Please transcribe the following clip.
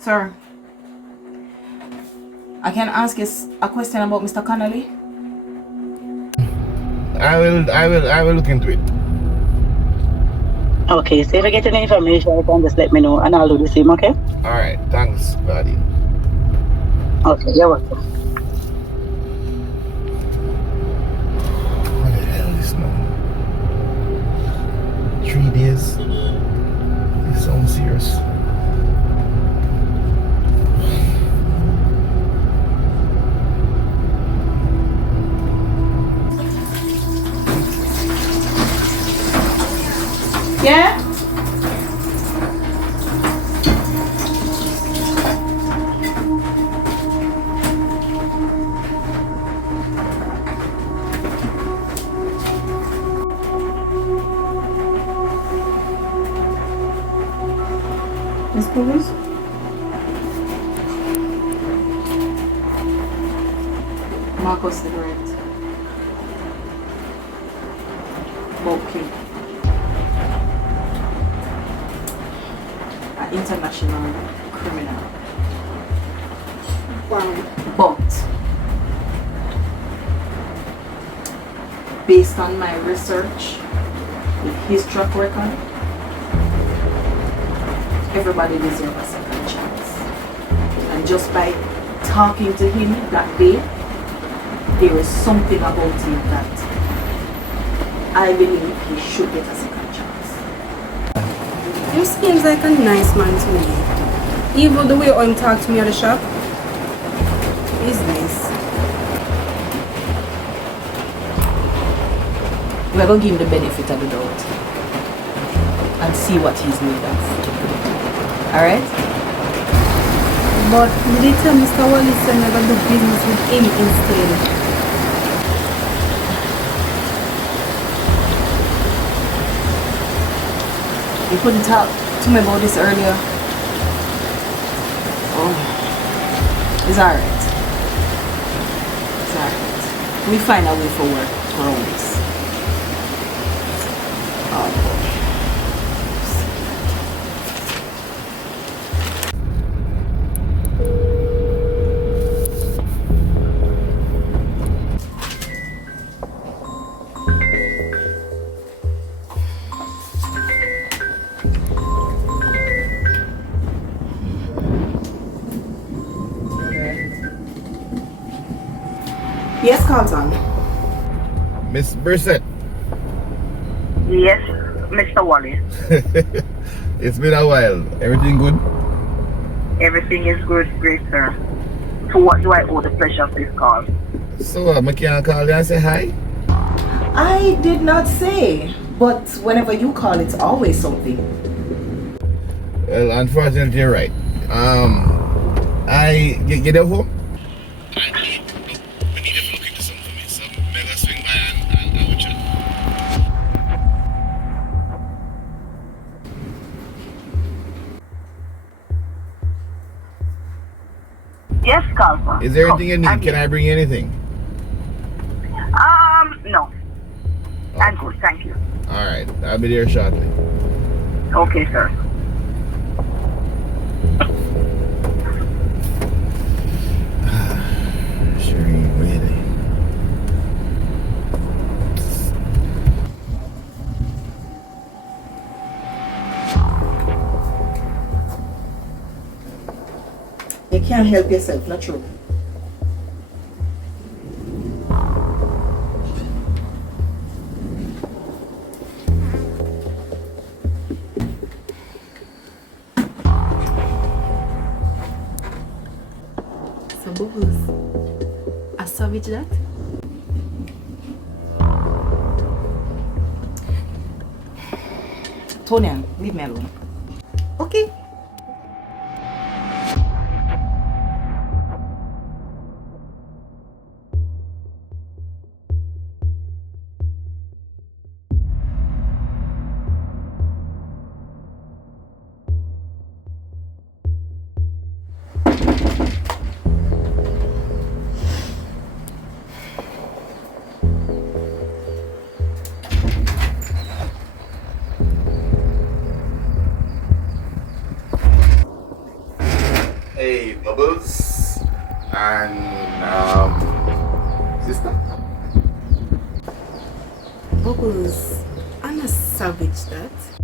Sir, I can ask you a question about Mr. Connolly? I will look into it. Okay, so if I get any information, you can just let me know and I'll do the same, okay? Alright, thanks, buddy. Okay, you're welcome. What the hell is now? 3 days? This sounds serious. Yeah? Miss Cruz? Marco cigarette. Okay. An international criminal. Wow. But based on my research, with his track record, everybody deserves a second chance. And just by talking to him that day, there is something about him that I believe he should get a second chance. He seems like a nice man to me. Even the way he talked to me at the shop, he's nice. We're going to give him the benefit of the doubt and see what he's made of. Alright? But did he tell Mr. Wallace to never do business with him instead? You couldn't talk to me about this earlier. Oh, it's alright. It's alright. We find a way for work around this. Oh boy. Yes, Carlton. Miss Brissett. Yes, Mr. Wallace. It's been a while. Everything good? Everything is good, great, sir. So what do I owe the pleasure of this call? So, I can call you and say hi? I did not say, but whenever you call, it's always something. Well, unfortunately, you're right. You there home? I need to look into something for me, so maybe I'll swing by and have a chat. Yes, Carlton. Is there anything you need? Can I bring you anything? No. I'm good, thank you. Alright, I'll be there shortly. Okay, sir. Sure ain't ready. You can't help yourself, not true. So Bubbles, I savage that? Toni, leave me alone. Okay. Hey, Bubbles. And, sister? Bubbles, I'm a savage that.